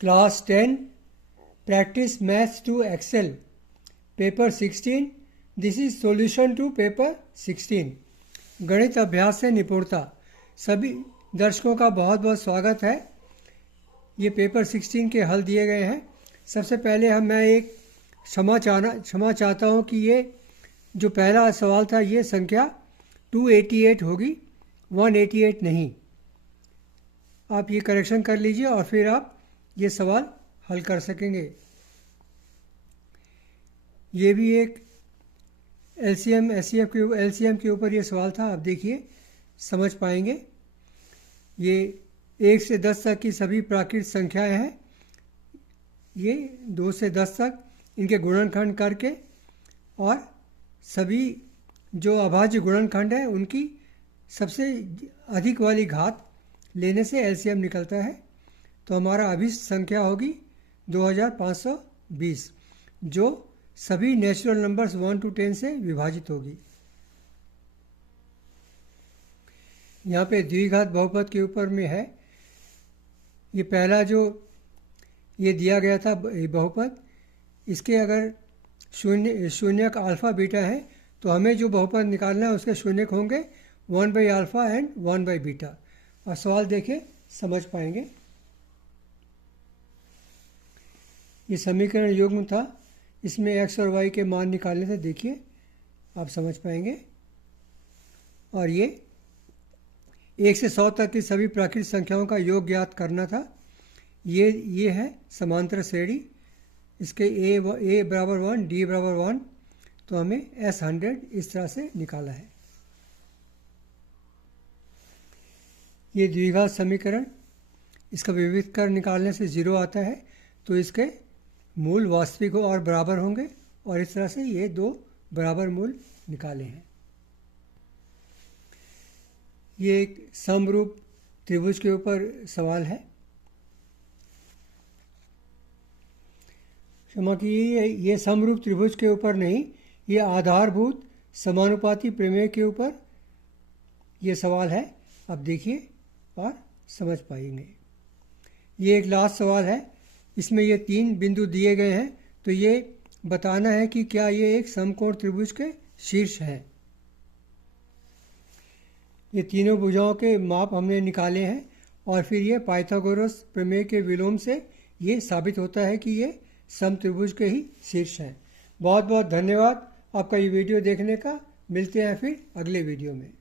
Class 10 practice maths to excel paper 16। This is solution to paper 16 गणित अभ्यास से निपुणता। सभी दर्शकों का बहुत बहुत स्वागत है। ये पेपर 16 के हल दिए गए हैं। सबसे पहले मैं एक क्षमा चाहता हूँ कि ये जो पहला सवाल था ये संख्या 288 होगी, 188 नहीं। आप ये करेक्शन कर लीजिए और फिर आप ये सवाल हल कर सकेंगे। ये भी एक एलसीएम के ऊपर ये सवाल था। आप देखिए, समझ पाएंगे। ये 1 से 10 तक की सभी प्राकृत संख्याएं हैं। ये 2 से 10 तक इनके गुणनखंड करके और सभी जो अभाज्य गुणनखंड है उनकी सबसे अधिक वाली घात लेने से एलसीएम निकलता है। तो हमारा अभिष्ट संख्या होगी 2520, जो सभी नेचुरल नंबर्स 1 to 10 से विभाजित होगी। यहाँ पे द्विघात बहुपद के ऊपर में है। ये पहला जो ये दिया गया था बहुपद, इसके अगर शून्यक अल्फा बीटा है तो हमें जो बहुपद निकालना है उसके शून्यक होंगे 1/α एंड 1/β। और सवाल देखें, समझ पाएंगे। ये समीकरण युग्म था, इसमें x और y के मान निकालने से देखिए आप समझ पाएंगे। और ये 1 से 100 तक की सभी प्राकृत संख्याओं का योग ज्ञात करना था। ये है समांतर श्रेणी। इसके a बराबर 1, d बराबर 1, तो हमें S100 इस तरह से निकाला है। ये द्विघात समीकरण, इसका विविधीकरण निकालने से 0 आता है, तो इसके मूल वास्तविक और बराबर होंगे और इस तरह से ये 2 बराबर मूल निकाले हैं। ये एक समरूप त्रिभुज के ऊपर सवाल है। क्षमा कीजिए, ये समरूप त्रिभुज के ऊपर नहीं, ये आधारभूत समानुपाती प्रमेय के ऊपर ये सवाल है। आप देखिए और समझ पाएंगे। ये एक लास्ट सवाल है। इसमें ये 3 बिंदु दिए गए हैं, तो ये बताना है कि क्या ये एक समकोण त्रिभुज के शीर्ष हैं। ये तीनों भुजाओं के माप हमने निकाले हैं और फिर ये पाइथागोरस प्रमेय के विलोम से ये साबित होता है कि ये समत्रिभुज के ही शीर्ष हैं। बहुत बहुत धन्यवाद आपका ये वीडियो देखने का। मिलते हैं फिर अगले वीडियो में।